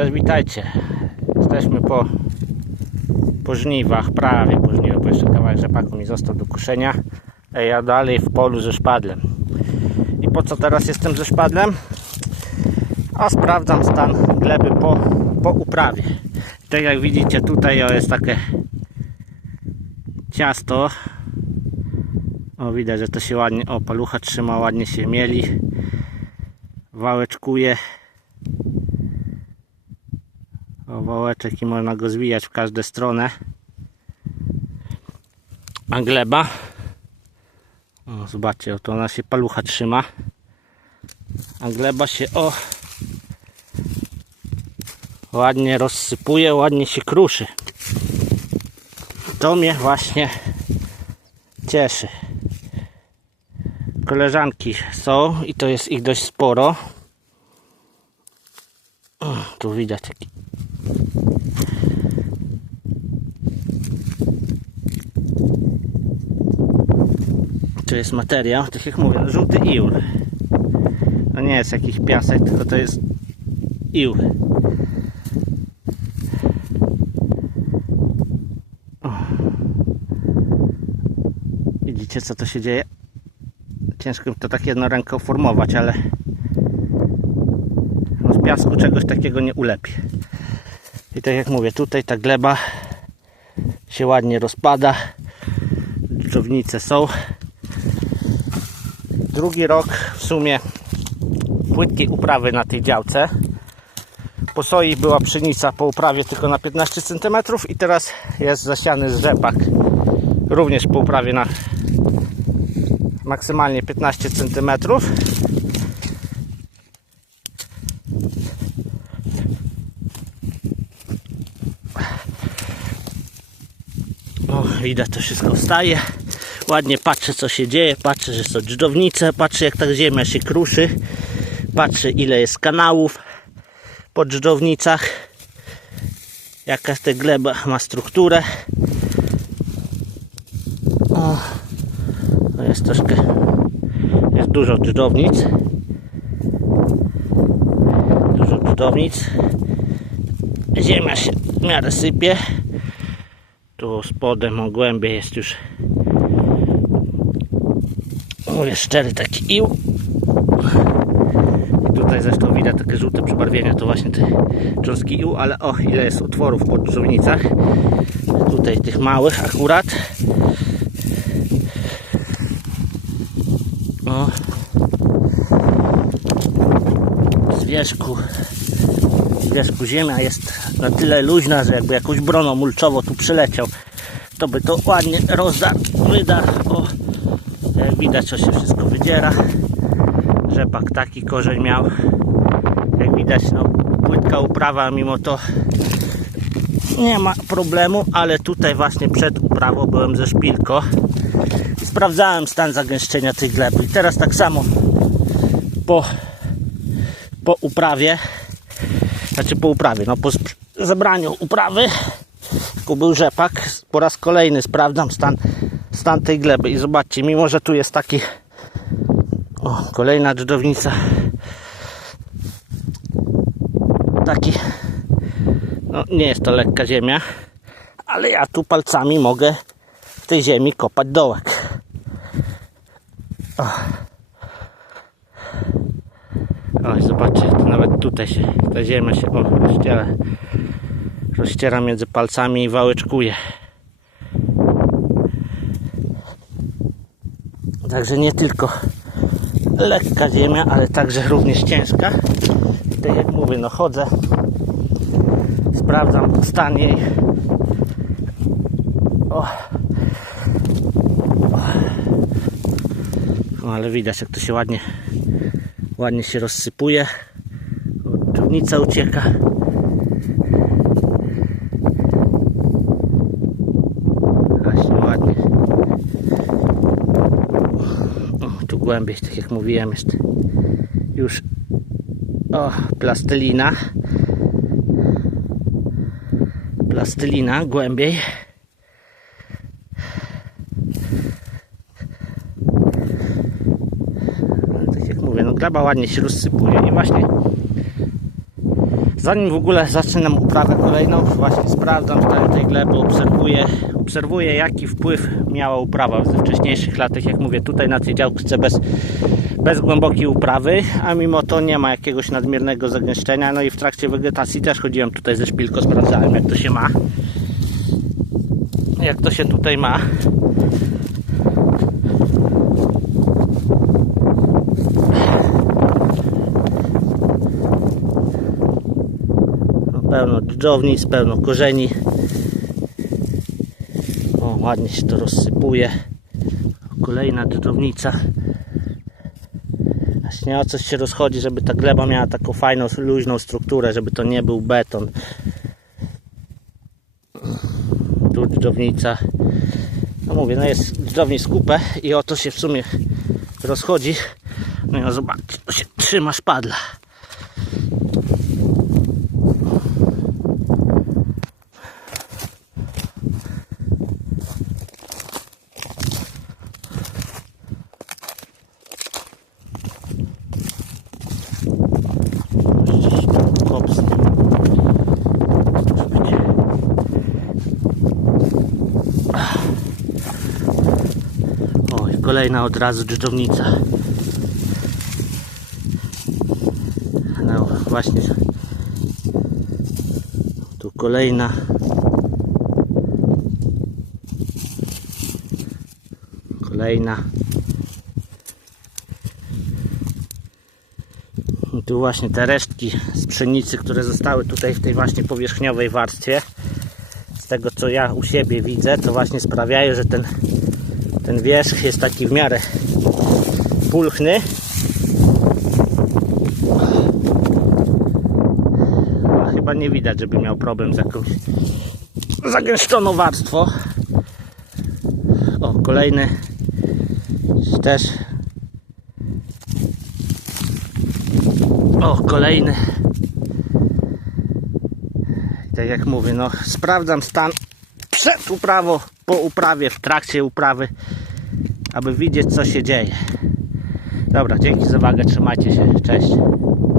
Cześć, witajcie. Jesteśmy po, po żniwach, prawie po żniwach, bo jeszcze kawałek rzepaku mi został do kuszenia. A ja dalej w polu ze szpadlem. I po co teraz jestem ze szpadlem? A sprawdzam stan gleby po, po uprawie. Tak jak widzicie tutaj jest takie ciasto. O widać, że to się ładnie, o palucha trzyma, ładnie się mieli. Wałeczkuje. O wałeczek i można go zwijać w każdą stronę. A gleba. O, zobaczcie, oto ona się palucha trzyma. A gleba się o ładnie rozsypuje, ładnie się kruszy. To mnie właśnie cieszy. Koleżanki są i to jest ich dość sporo. Tu widać To jest materiał, tak jak mówię, żółty ił. To nie jest jakiś piasek, tylko to jest ił. Widzicie co to się dzieje? Ciężko to tak jedną ręką formować, ale no z piasku czegoś takiego nie ulepi. I tak jak mówię, tutaj ta gleba się ładnie rozpada. Dżownice są. Drugi rok w sumie płytkiej uprawy na tej działce. Po soi była pszenica po uprawie tylko na 15 cm i teraz jest zasiany rzepak. Również po uprawie na maksymalnie 15 cm. No, widać to wszystko wstaje. Ładnie patrzę co się dzieje, patrzę, że są dżdżownice, patrzę jak ta ziemia się kruszy, patrzę ile jest kanałów po dżdżownicach, jaka ta gleba ma strukturę. O, to jest troszkę, jest dużo dżdżownic, dużo dżdżownic, ziemia się w miarę sypie, tu spodem o głębiej jest już mówię szczery taki ił I tutaj zresztą widać takie żółte przybarwienia to właśnie te cząstki ił ale o ile jest otworów po dżownicach tutaj tych małych akurat. O. Z wierzchu. Z wierzchu ziemia jest na tyle luźna, że jakby jakąś broną mulczowo tu przyleciał to by to ładnie rozdarł wyda o. jak widać to się wszystko wydziera. Rzepak taki korzeń miał. Jak widać no płytka uprawa mimo to nie ma problemu ale tutaj właśnie przed uprawą byłem ze szpilko. Sprawdzałem stan zagęszczenia tej gleby. I teraz tak samo po po uprawie. Znaczy po uprawie no po zebraniu uprawy. Był rzepak. Po raz kolejny sprawdzam stan stan tej gleby. I zobaczcie, mimo że tu jest taki o, kolejna dżdżownica taki no nie jest to lekka ziemia ale ja tu palcami mogę w tej ziemi kopać dołek. O. Oj, zobaczcie, to nawet tutaj się ta ziemia się o, rozciera, rozciera między palcami i wałeczkuje Także nie tylko lekka ziemia, ale także również ciężka. Tak jak mówię, no chodzę, sprawdzam stan jej. O. No, ale widać jak to się ładnie ładnie się rozsypuje. Czubnica ucieka. Właśnie ładnie. O, tu głębiej, tak jak mówiłem, jest już o, plastelina. Plastelina głębiej. Ale tak jak mówię, no gleba ładnie się rozsypuje i właśnie Zanim w ogóle zaczynam uprawę kolejną, właśnie sprawdzam stan tej gleby, obserwuję, obserwuję jaki wpływ miała uprawa we wcześniejszych latach. Jak mówię, tutaj na tej działce bez, bez głębokiej uprawy, a mimo to nie ma jakiegoś nadmiernego zagęszczenia. No i w trakcie wegetacji też chodziłem tutaj ze szpilką, sprawdzałem jak to się ma. Jak to się tutaj ma. Pełno dżdżownic, pełno korzeni. O, ładnie się to rozsypuje. Kolejna dżdżownica. Właśnie o coś się rozchodzi, żeby ta gleba miała taką fajną, luźną strukturę, żeby to nie był beton. Tu dżdżownica. No mówię, no jest dżdżownic kupę i o to się w sumie rozchodzi. No no zobaczcie, to się trzyma szpadla. Kops. O, i kolejna od razu dżdżownica. No właśnie. Tu kolejna. Kolejna. I tu właśnie te resztki z pszenicy, które zostały tutaj w tej właśnie powierzchniowej warstwie. Z tego co ja u siebie widzę, to właśnie sprawiają, że ten, ten wierzch jest taki w miarę pulchny. A chyba nie widać, żeby miał problem z jakąś zagęszczoną warstwą. O, kolejny też O, kolejny. I Tak jak mówię, no sprawdzam stan przed uprawą, po uprawie, w trakcie uprawy, aby widzieć co się dzieje. Dobra, dzięki za uwagę, trzymajcie się, cześć.